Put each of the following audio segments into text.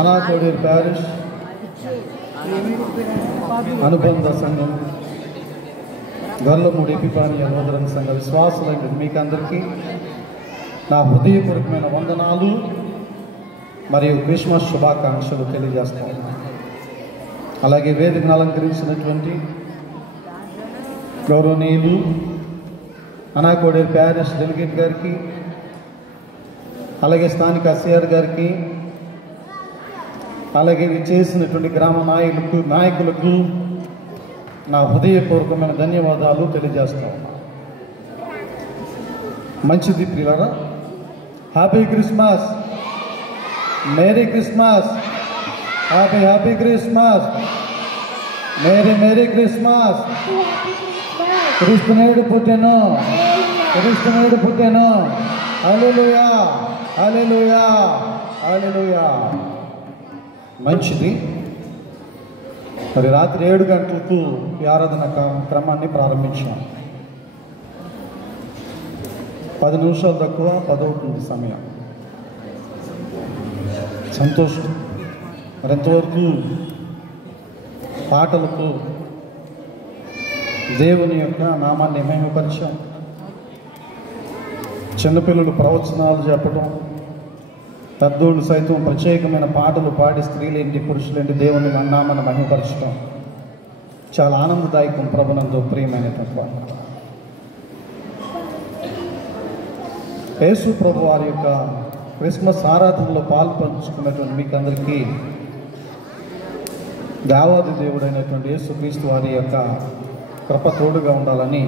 అనాకోడేరు parish అనుబంధ సంఘం గొల్లమూడి ఎపిఫానియా నూతన సంఘ విశ్వాసులైన మీకందరికీ నా హృదయపూర్వకమైన వందనాలు మరియు క్రిస్మస్ శుభాకాంక్షలు తెలియజేస్తాను. అలాగే వేదికను అలంకరించినటువంటి గౌరవనీయులు అనాకోడేరు ప్యారిష్ డెలిగేట్ గారికి, అలాగే స్థానిక సిఆర్ గారికి, అలాగే చేసినటువంటి గ్రామ నాయకులకు నా హృదయపూర్వకమైన ధన్యవాదాలు తెలియజేస్తాను. మంచిది ప్రియులారా, happy Christmas, merry Christmas, happy Christmas, merry Christmas. క్రీస్తునేయుడు పుట్టెను, క్రీస్తునేయుడు పుట్టెను. హల్లెలూయా, హల్లెలూయా, హల్లెలూయా. మంచిది. మరి రాత్రి 7 గంటలకు ఈ ఆరాధన క్రమాన్ని ప్రారంభించాం. 10 నిమిషాలు తక్కువ 10 అవుతుంది సమయం. సంతోషం. మరి ఎంతవరకు పాటలకు దేవుని యొక్క నామాన్ని మహిమపరిచాం. చిన్నపిల్లలు ప్రవచనాలు చెప్పడం, పెద్దోళ్ళు సైతం ప్రత్యేకమైన పాటలు పాడి స్త్రీలేంటి పురుషులేంటి దేవుని నామాన్ని మహిమపరచడం చాలా ఆనందదాయకం. ప్రభునందు ప్రియమైన తత్వ యేసు ప్రభు వారి యొక్క క్రిస్మస్ ఆరాధనలో పాల్పంచుకున్నటువంటి మీకు అందరికీ దేవాది దేవుడైనటువంటి యేసుక్రీస్తు వారి యొక్క కృప తోడుగా ఉండాలని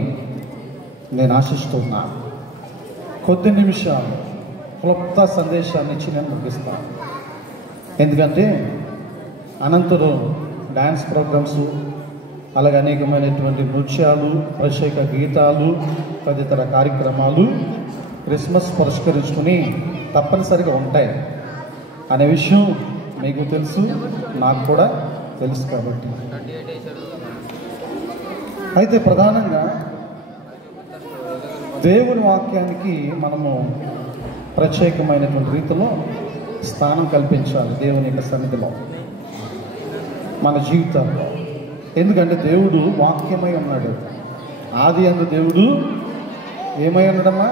నేను ఆశిస్తున్నా. కొద్ది నిమిషాలు క్లుప్త సందేశాన్ని ఇచ్చి నేను ముగిస్తాను. ఎందుకంటే అనంతరం డ్యాన్స్ ప్రోగ్రామ్స్, అలాగే అనేకమైనటువంటి నృత్యాలు, ప్రత్యేక గీతాలు, తదితర కార్యక్రమాలు క్రిస్మస్ పురస్కరించుకుని తప్పనిసరిగా ఉంటాయి అనే విషయం మీకు తెలుసు, నాకు కూడా తెలుసు. కాబట్టి అయితే ప్రధానంగా దేవుని వాక్యానికి మనము ప్రత్యేకమైనటువంటి రీతిలో స్థానం కల్పించాలి దేవుని యొక్క సన్నిధిలో మన జీవితాల్లో. ఎందుకంటే దేవుడు వాక్యమై ఉన్నాడు. ఆది యందు దేవుడు ఏమై ఉన్నాడమ్మా?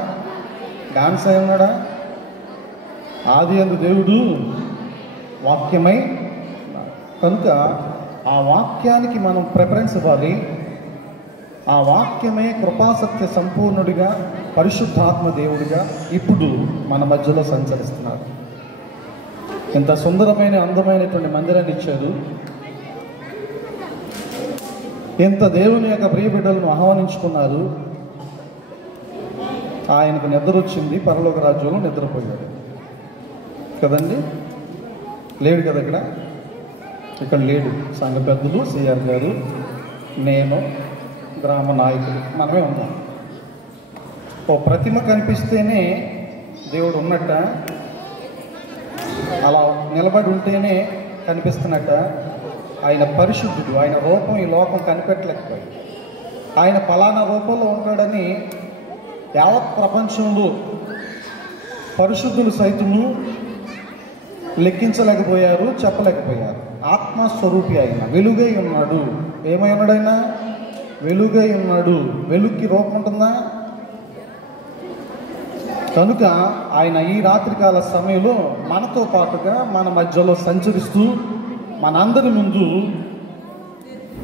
డాన్స్ అయి ఉన్నాడా? ఆది యందు దేవుడు వాక్యమై. కనుక ఆ వాక్యానికి మనం ప్రిఫరెన్స్ ఇవ్వాలి. ఆ వాక్యమే కృపాసత్య సంపూర్ణుడిగా, పరిశుద్ధాత్మ దేవుడిగా ఇప్పుడు మన మధ్యలో సంచరిస్తున్నారు. ఇంత సుందరమైన అందమైనటువంటి మందిరాన్ని ఇచ్చారు. ఇంత దేవుని యొక్క ప్రియ బిడ్డలను ఆహ్వానించుకున్నారు. ఆయనకు నిద్ర వచ్చింది, పరలోక రాజ్యంలో నిద్రపోయాడు కదండి. లేడు కదా ఇక్కడ లేడు. సంఘ పెద్దలు, సిఆర్ గారు, నేను, గ్రామ నాయకులు మనమే ఉన్నాం. ఓ ప్రతిమ కనిపిస్తేనే దేవుడు ఉన్నట్ట, అలా నిలబడి ఉంటేనే కనిపిస్తున్నట్ట. ఆయన పరిశుద్ధుడు. ఆయన రూపం ఈ లోకం కనిపెట్టలేకపోయింది. ఆయన ఫలానా రూపంలో ఉంటాడని యావత్ ప్రపంచంలో పరిశుద్ధులు సైతము లెక్కించలేకపోయారు, చెప్పలేకపోయారు. ఆత్మస్వరూపి ఆయన, వెలుగై ఉన్నాడు. ఏమై ఉన్నాడు ఆయన? వెలుగై ఉన్నాడు. వెలుగుకి రూపం ఉంటుందా? కనుక ఆయన ఈ రాత్రికాల సమయంలో మనతో పాటుగా మన మధ్యలో సంచరిస్తూ మనందరి ముందు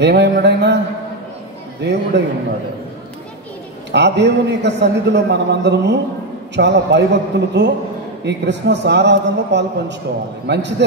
ఏమై ఉన్నాడు? ఆయన దేవుడై ఉన్నాడు. ఆ దేవుని యొక్క సన్నిధిలో మనమందరము చాలా భయభక్తులతో ఈ క్రిస్మస్ ఆరాధనలో పాలు పంచుకోవాలి. మంచిదే.